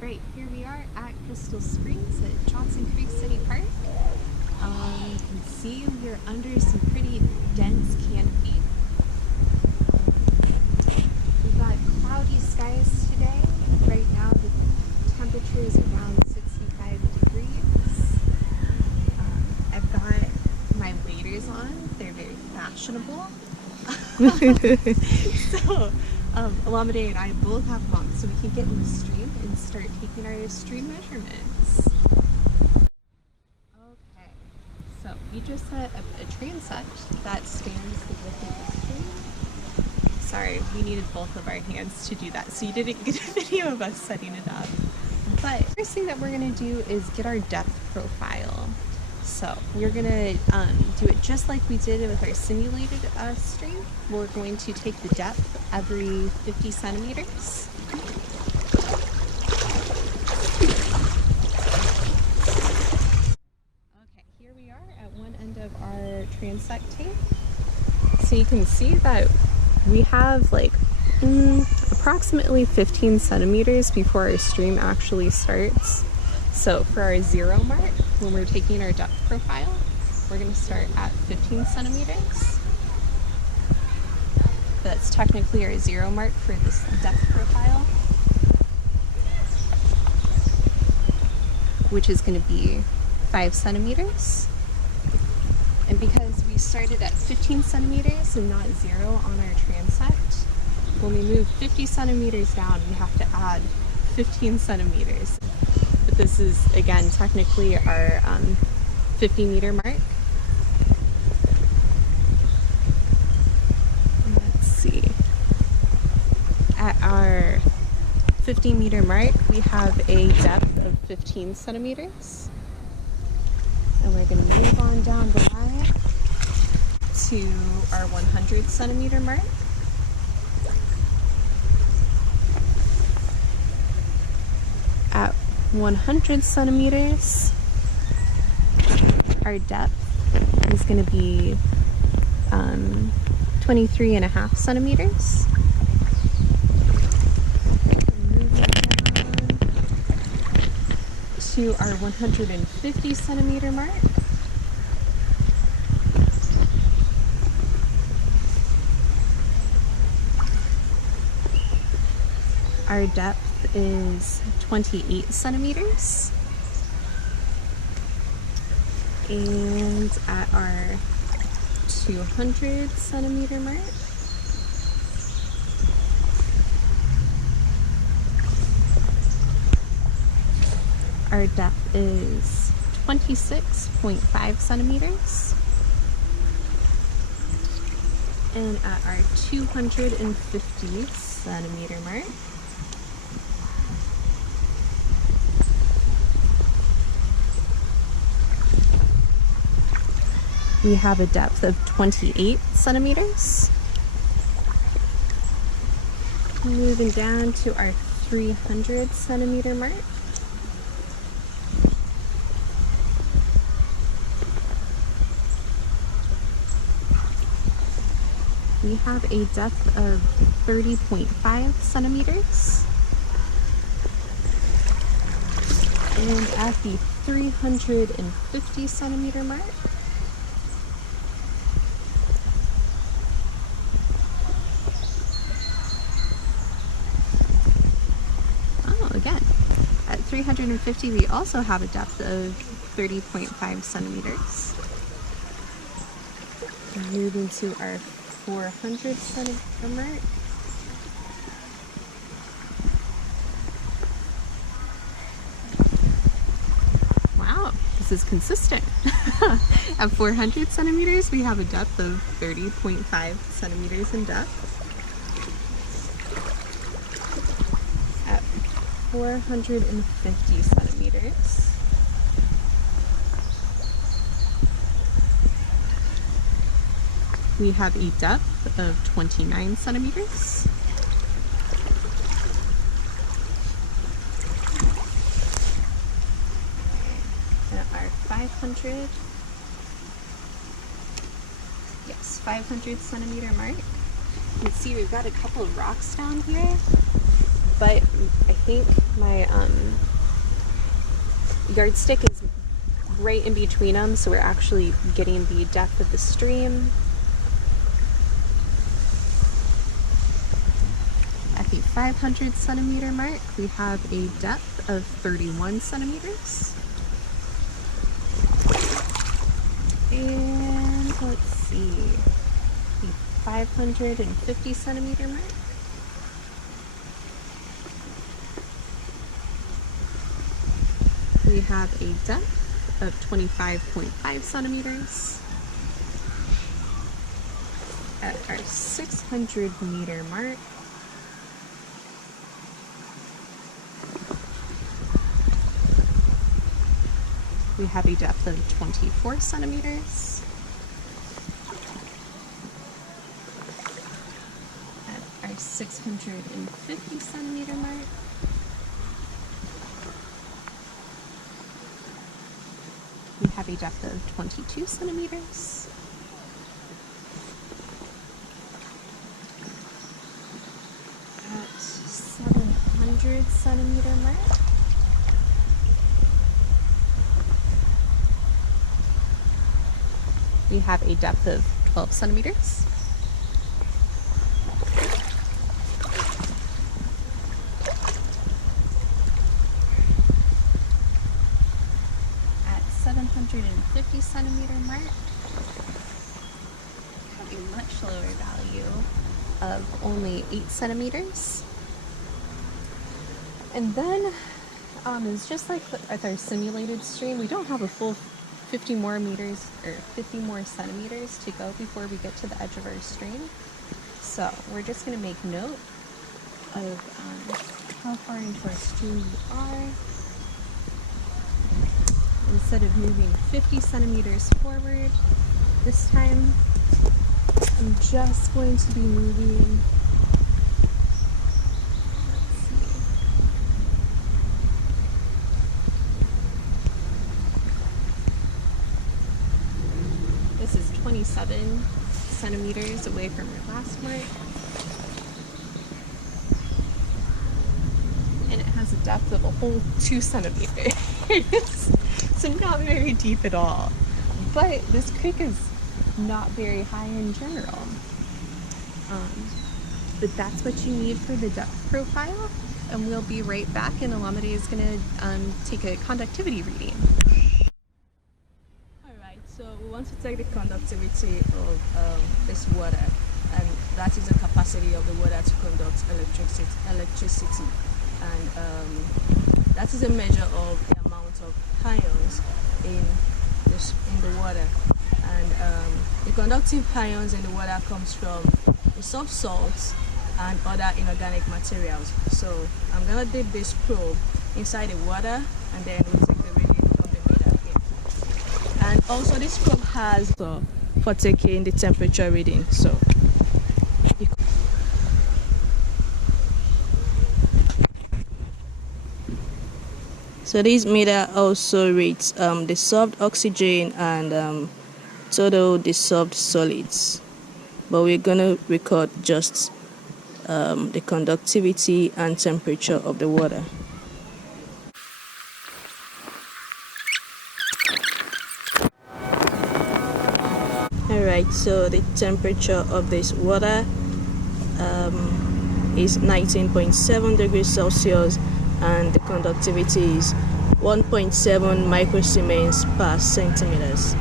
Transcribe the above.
Right, here we are at Crystal Springs at Johnson Creek City Park. You can see we're under some pretty dense canopy. We've got cloudy skies today. Right now the temperature is around 65 degrees. I've got my waders on. They're very fashionable. So Alameda and I both have them on so we can get in the stream and start taking our stream measurements. Okay, so we just set up a transect that spans the width of the stream. Sorry, we needed both of our hands to do that, so you didn't get a video of us setting it up. But first thing that we're going to do is get our depth profile. So we're going to do it just like we did with our simulated stream. We're going to take the depth every 50 centimeters. Okay, here we are at one end of our transect tape. So you can see that we have like approximately 15 centimeters before our stream actually starts. So for our 0 mark, when we're taking our depth profile, we're going to start at 15 centimeters. That's technically our 0 mark for this depth profile, which is going to be 5 centimeters. And because we started at 15 centimeters and not 0 on our transect, when we move 50 centimeters down, we have to add 15 centimeters. But this is, again, technically our 50-meter mark. Let's see. At our 50-meter mark, we have a depth of 15 centimeters. And we're going to move on down the line to our 100-centimeter mark. At 100 centimeters, our depth is going to be 23.5 centimeters. Moving down to our 150 centimeter mark. Our depth is 28 centimeters. And at our 200 centimeter mark, our depth is 26.5 centimeters. And at our 250 centimeter mark, we have a depth of 28 centimeters. Moving down to our 300 centimeter mark. We have a depth of 30.5 centimeters. And at the 350 centimeter mark, again, at 350 we also have a depth of 30.5 centimeters. Moving to our 400 centimeter mark. Wow, this is consistent. At 400 centimeters we have a depth of 30.5 centimeters in depth. 450 centimeters. We have a depth of 29 centimeters. And our 500, 500 centimeter mark. You can see we've got a couple of rocks down here. but I think my yardstick is right in between them, so we're actually getting the depth of the stream. At the 500 centimeter mark, we have a depth of 31 centimeters. And let's see, the 550 centimeter mark. We have a depth of 25.5 centimeters. At our 600 meter mark, we have a depth of 24 centimeters. At our 650 centimeter mark, we have a depth of 22 centimeters. At 700 centimeter mark, we have a depth of 12 centimeters. At 750 centimeter mark, we have a much lower value of only 8 centimeters. And then it's just like with our simulated stream, we don't have a full 50 more meters or 50 more centimeters to go before we get to the edge of our stream. So we're just going to make note of how far into our stream we are. Instead of moving 50 centimeters forward, this time I'm just going to be moving, this is 27 centimeters away from your last mark. And it has a depth of a whole 2 centimeters. So not very deep at all. But this creek is not very high in general. But that's what you need for the depth profile. And we'll be right back, and Alameda is going to take a conductivity reading. So we want to take the conductivity of this water, and that is the capacity of the water to conduct electricity. And that is a measure of the amount of ions in the water. And the conductive ions in the water comes from the soft salts and other inorganic materials. So I'm gonna dip this probe inside the water, and then we'll take the reading of the meter here. And also this probe has for taking the temperature reading. So this meter also reads dissolved oxygen and total dissolved solids, but we're gonna record just the conductivity and temperature of the water. Alright, so the temperature of this water is 19.7 degrees Celsius, and the conductivity is 1.7 microsiemens per centimeters.